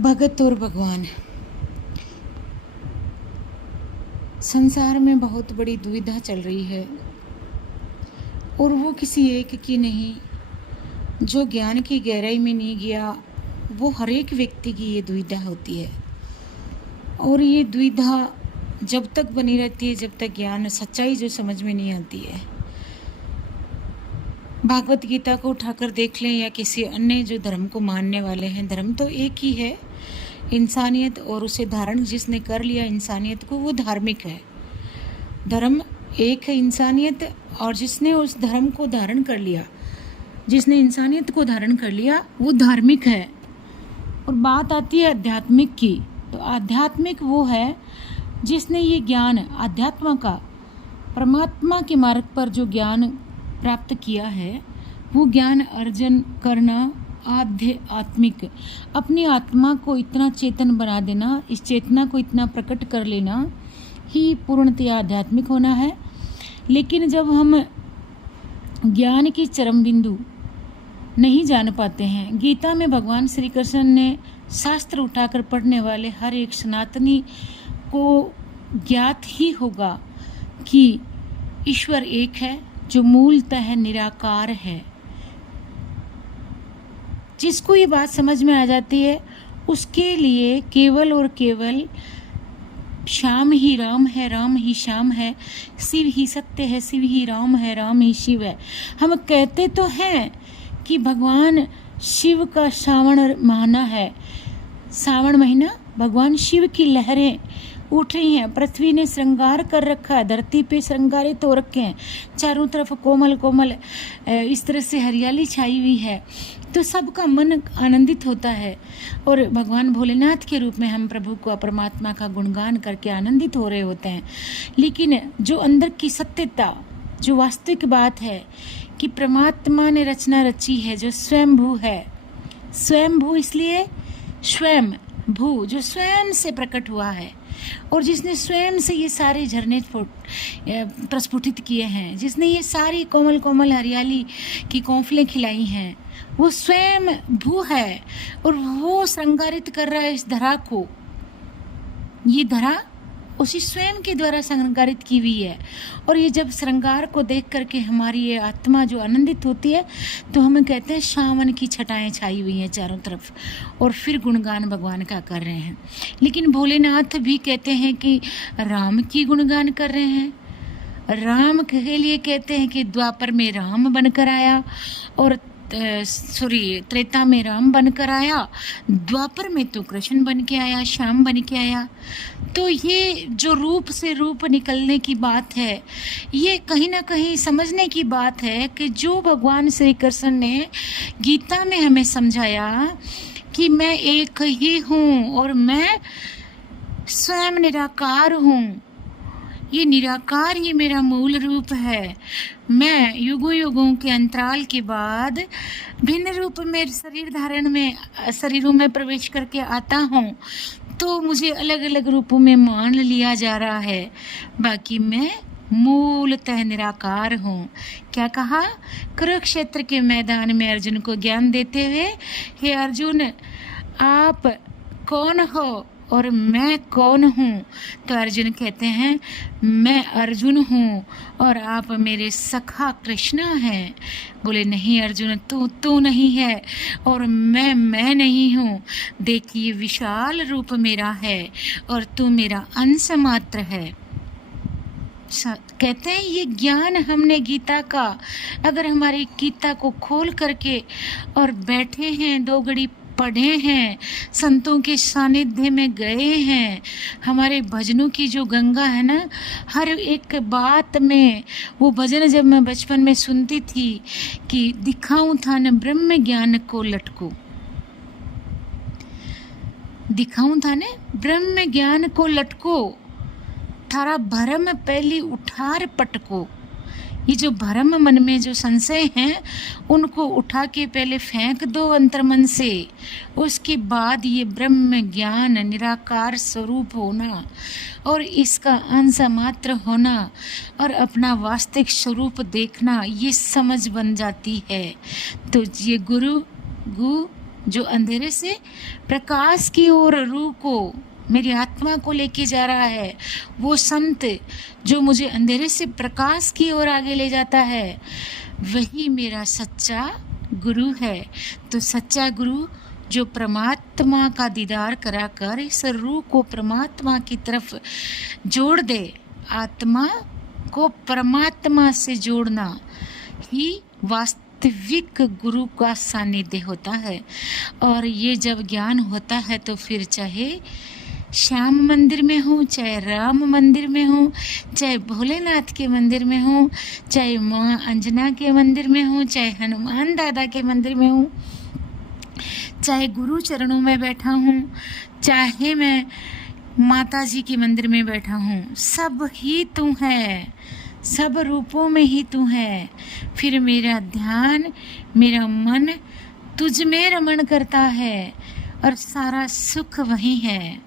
भगत और भगवान। संसार में बहुत बड़ी दुविधा चल रही है और वो किसी एक की नहीं। जो ज्ञान की गहराई में नहीं गया वो हर एक व्यक्ति की ये दुविधा होती है। और ये दुविधा जब तक बनी रहती है जब तक ज्ञान सच्चाई जो समझ में नहीं आती है। भागवत गीता को उठाकर देख लें या किसी अन्य जो धर्म को मानने वाले हैं, धर्म तो एक ही है, इंसानियत, और उसे धारण जिसने कर लिया इंसानियत को वो धार्मिक है। धर्म एक है, इंसानियत, और जिसने उस धर्म को धारण कर लिया, जिसने इंसानियत को धारण कर लिया वो धार्मिक है। और बात आती है आध्यात्मिक की, तो आध्यात्मिक वो है जिसने ये ज्ञान आध्यात्म का, परमात्मा के मार्ग पर जो ज्ञान प्राप्त किया है, वो ज्ञान अर्जन करना आध्यात्मिक, अपनी आत्मा को इतना चेतन बना देना, इस चेतना को इतना प्रकट कर लेना ही पूर्णतया आध्यात्मिक होना है। लेकिन जब हम ज्ञान की चरम बिंदु नहीं जान पाते हैं, गीता में भगवान श्री कृष्ण ने शास्त्र उठाकर पढ़ने वाले हर एक सनातनी को ज्ञात ही होगा कि ईश्वर एक है जो मूलतः निराकार है। जिसको ये बात समझ में आ जाती है उसके लिए केवल और केवल श्याम ही राम है, राम ही श्याम है, शिव ही सत्य है, शिव ही राम है, राम ही शिव है। हम कहते तो हैं कि भगवान शिव का श्रावण महीना है, सावन महीना भगवान शिव की लहरें उठ रही हैं, पृथ्वी ने श्रृंगार कर रखा है, धरती पे श्रृंगारित हो रखे हैं, चारों तरफ कोमल कोमल इस तरह से हरियाली छाई हुई है, तो सबका मन आनंदित होता है। और भगवान भोलेनाथ के रूप में हम प्रभु को, परमात्मा का गुणगान करके आनंदित हो रहे होते हैं। लेकिन जो अंदर की सत्यता, जो वास्तविक बात है कि परमात्मा ने रचना रची है, जो स्वयंभू है, स्वयंभू इसलिए स्वयं भू, जो स्वयं से प्रकट हुआ है और जिसने स्वयं से ये सारे झरने प्रस्फुटित किए हैं, जिसने ये सारी कोमल कोमल हरियाली की कौंफलें खिलाई हैं, वो स्वयं भू है और वो श्रृंगारित कर रहा है इस धरा को। ये धरा उसी स्वयं के द्वारा श्रृंगारित की हुई है। और ये जब श्रृंगार को देख करके हमारी ये आत्मा जो आनंदित होती है, तो हमें कहते हैं सावन की छटाएं छाई हुई हैं चारों तरफ, और फिर गुणगान भगवान का कर रहे हैं। लेकिन भोलेनाथ भी कहते हैं कि राम की गुणगान कर रहे हैं। राम के लिए कहते हैं कि द्वापर में राम बनकर आया, और त्रेता में राम बनकर आया, द्वापर में तो कृष्ण बन के आया, श्याम बन के आया। तो ये जो रूप से रूप निकलने की बात है, ये कहीं ना कहीं समझने की बात है कि जो भगवान श्री कृष्ण ने गीता में हमें समझाया कि मैं एक ही हूँ और मैं स्वयं निराकार हूँ, ये निराकार ही मेरा मूल रूप है। मैं युगों युगों के अंतराल के बाद भिन्न रूप में शरीर धारण में, शरीरों में प्रवेश करके आता हूँ, तो मुझे अलग अलग रूपों में मान लिया जा रहा है, बाकी मैं मूलतः निराकार हूँ। क्या कहा कुरुक्षेत्र के मैदान में अर्जुन को ज्ञान देते हुए, हे अर्जुन आप कौन हो और मैं कौन हूँ? तो अर्जुन कहते हैं मैं अर्जुन हूँ और आप मेरे सखा कृष्णा हैं। बोले नहीं अर्जुन, तू नहीं है और मैं नहीं हूँ। देखिए विशाल रूप मेरा है और तू मेरा अंश मात्र है। कहते हैं ये ज्ञान हमने गीता का, अगर हमारी गीता को खोल करके और बैठे हैं, दो घड़ी पढ़े हैं, संतों के सानिध्य में गए हैं, हमारे भजनों की जो गंगा है ना, हर एक बात में वो भजन जब मैं बचपन में सुनती थी कि दिखाऊं था न ब्रह्म ज्ञान को लटको, दिखाऊं था न ब्रह्म ज्ञान को लटको, थारा भरम पहली उठार पटको। ये जो भरम मन में जो संशय हैं उनको उठा के पहले फेंक दो अंतर्मन से, उसके बाद ये ब्रह्म ज्ञान निराकार स्वरूप होना और इसका अंश मात्र होना और अपना वास्तविक स्वरूप देखना, ये समझ बन जाती है। तो ये गुरु जो अंधेरे से प्रकाश की ओर रूह को, मेरी आत्मा को लेके जा रहा है, वो संत जो मुझे अंधेरे से प्रकाश की ओर आगे ले जाता है, वही मेरा सच्चा गुरु है। तो सच्चा गुरु जो परमात्मा का दीदार कराकर इस रूह को परमात्मा की तरफ जोड़ दे, आत्मा को परमात्मा से जोड़ना ही वास्तविक गुरु का सानिध्य होता है। और ये जब ज्ञान होता है तो फिर चाहे श्याम मंदिर में हूँ, चाहे राम मंदिर में हूँ, चाहे भोलेनाथ के मंदिर में हूँ, चाहे माँ अंजना के मंदिर में हूँ, चाहे हनुमान दादा के मंदिर में हूँ, चाहे गुरु चरणों में बैठा हूँ, चाहे मैं माता जी के मंदिर में बैठा हूँ, सब ही तू है, सब रूपों में ही तू है। फिर मेरा ध्यान, मेरा मन तुझ में रमण करता है और सारा सुख वही है।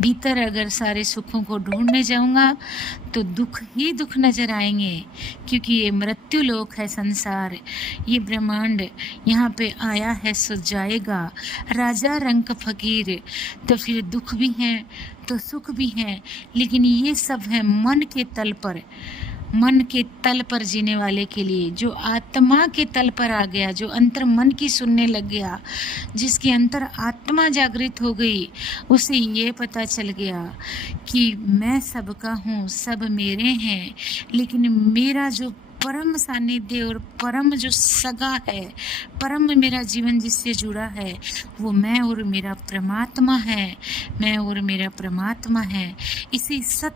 भीतर अगर सारे सुखों को ढूंढने जाऊंगा तो दुख ही दुख नजर आएंगे, क्योंकि ये मृत्यु लोक है संसार, ये ब्रह्मांड यहाँ पे आया है सो जाएगा, राजा रंक फकीर। तो फिर दुख भी हैं तो सुख भी हैं, लेकिन ये सब है मन के तल पर, मन के तल पर जीने वाले के लिए। जो आत्मा के तल पर आ गया, जो अंतर मन की सुनने लग गया, जिसके अंतर आत्मा जागृत हो गई, उसे ये पता चल गया कि मैं सबका हूँ, सब मेरे हैं, लेकिन मेरा जो परम सानिध्य और परम जो सगा है, परम मेरा जीवन जिससे जुड़ा है, वो मैं और मेरा परमात्मा है, मैं और मेरा परमात्मा है। इसी सत्य